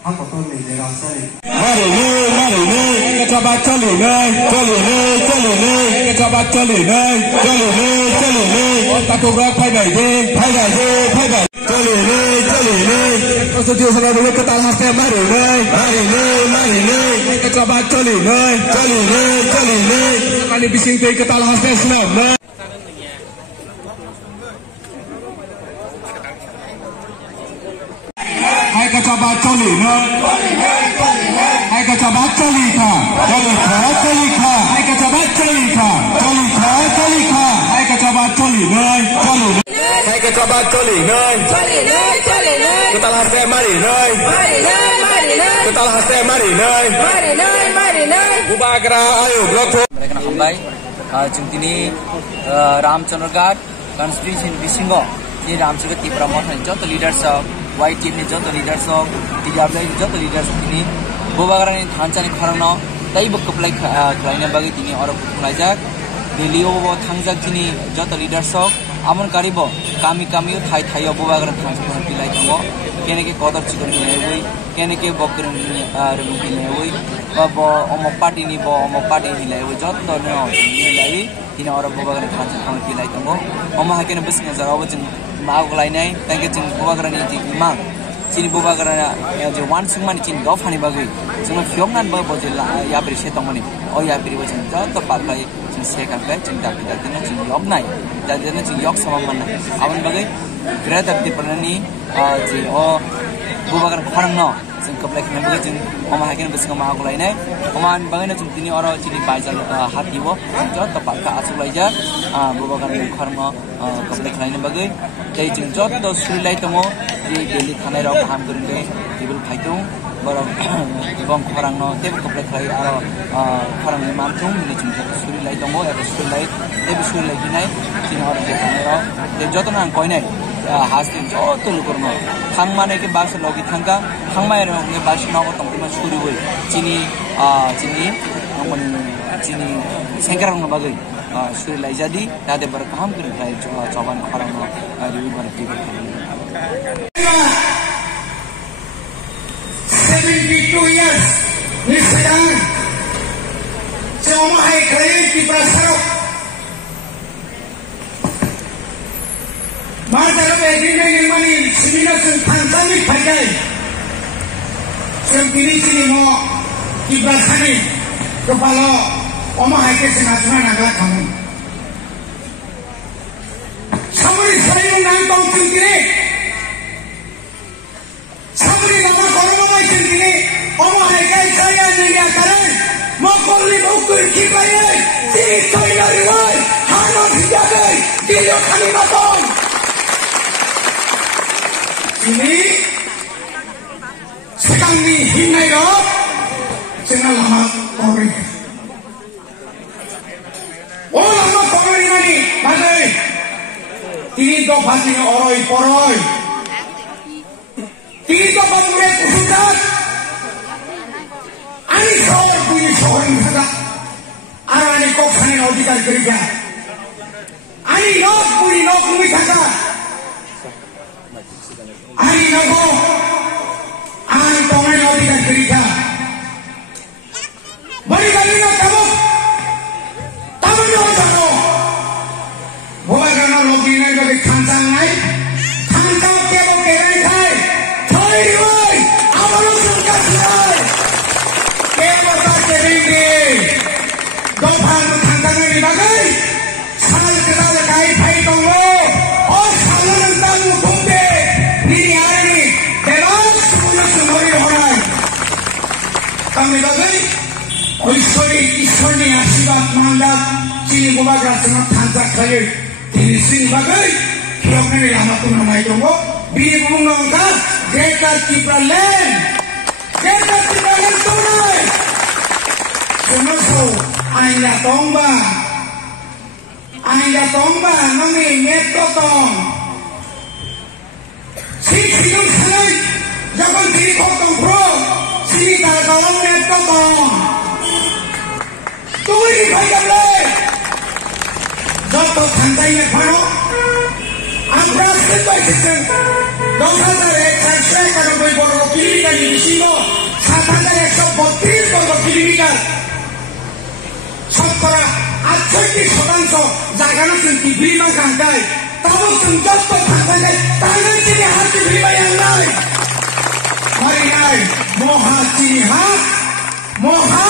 Aku tuh nih jalan sini. Mari nih, kita baca nih, kita baca nih, Takku berak pai nih, Konstitusi dulu kita hasil mari nih, kita baca nih, kali bising kita hasil senang. Hai kata baca ni, hai kata baca ni ka, hai kata baca ni ka, hai kata baca ni, hai kata baca ni, kita hasil mari nih, Bubagra ayo blok. Mereka nak kembali, jentini Ramchandra constituency bisingo, ini Ramchandra Tipra Mohan, jodoh leaders of White team ni jodoh leaders of Tiga Abdul jodoh leaders ini, Bubagra ni thancan ni karena, tapi bukan pelai kerana bagi ini orang pelajar, Delio thangjak ini jodoh leaders of, aman karibo, kami thai Bubagra thancan pelai kamu, kene ke kodar cikar ni kene ke bokir ni remuki ni Bo omok party ni lai jodoh ni lai ini orang Bubagra thancan kami pelai kamu, omah hakene bus ni zara wajib mau kelai nai, tangke jeng Bubagra ni imang, sini Bubagra je wan sungman ni cing golf hani bagi, cuma fiongnan bawa je ya beri setong ni, oh ya beri wajib jodoh partai jeng sekan kai jeng dak kita na jeng yok nai, jadi na jeng yok sama mana, awan bagi, kereta di pernah ni je oh Bubagra parang no, jeng keplek ni bagi jeng omah hakene bus mau kelai nai, oman bagi na jeng tini orang cini baca hati wo, jodoh partai asal aja, Bubagra ni parang no keplek lain bagi. Jadi jenggot atau suri lain temu di Delhi Thane rok ham kurinde tibul phaitung borok ibang orang no tebul komplek lai orang ni mantung ni jenggot suri lain temu atau suri lain ini sini orang je Thane rok jenggot tu nang koi nai hasil jodoh lukur no thang mana ke bahasa logi thangka thang mana rok ni bahasa no tong timan suri wei cini sengkerang no bagai suri lai jadi tadi berkaham kiri lai coban orang no ribu berarti 72 years ni sedang cuma hai kalian di pasar masa begini ni mani semina sentang ni pakai sempini sini mau di pasar ni kepala omah hai ke sengaja nagak kamu sampai saya nangkong sendiri sampai nama korban mai sendiri omah hai ke saya ninggalkan mau kali ukur kita ini tidak lari wai hanya dijaga tidak kami matang ini sedang dihina yo jangan lama korban oh lama korban ini bagai ini to pasti oroi ini to pamure kusudat ani sohor ini saja arane kok khane ଅଧିକାର kerja ani nok numi saja ani nogo ani tongane ଅଧିକାର kerja bari kali na kamu no Bubagra no logi nai bagi khansang ke bo kerai thai thoi wai amaro surkar thai ke bo ta kerai dofan khansang ni bagai sal kedal kai thai dongo o salan tang bumbe ni ari delos sumori horai kami bagai ईश्वरी आशीर्वाद मांगा चीनी Bubagra sangat thantak kali ini sing bagai kiamnya lama tu namai dongo bini mungangka Greater Tipra Land tunai semua so anya tomba nami netotong sing sanai jangan sini potong pro sini kalau netotong Tuli bhaigamle joto thantai ne phano amra step by step 10,191 বর্গ কিলোমিটার বিশিষ্ট 7,132 বর্গ কিলোমিটার শতকরা 68% জায়গানো जों डिग्री만 강가य তাও जों যত থাকায় তাদের থেকে হাত ডিগ্রি만 নাই মারিনাই মহাচিহাত মহা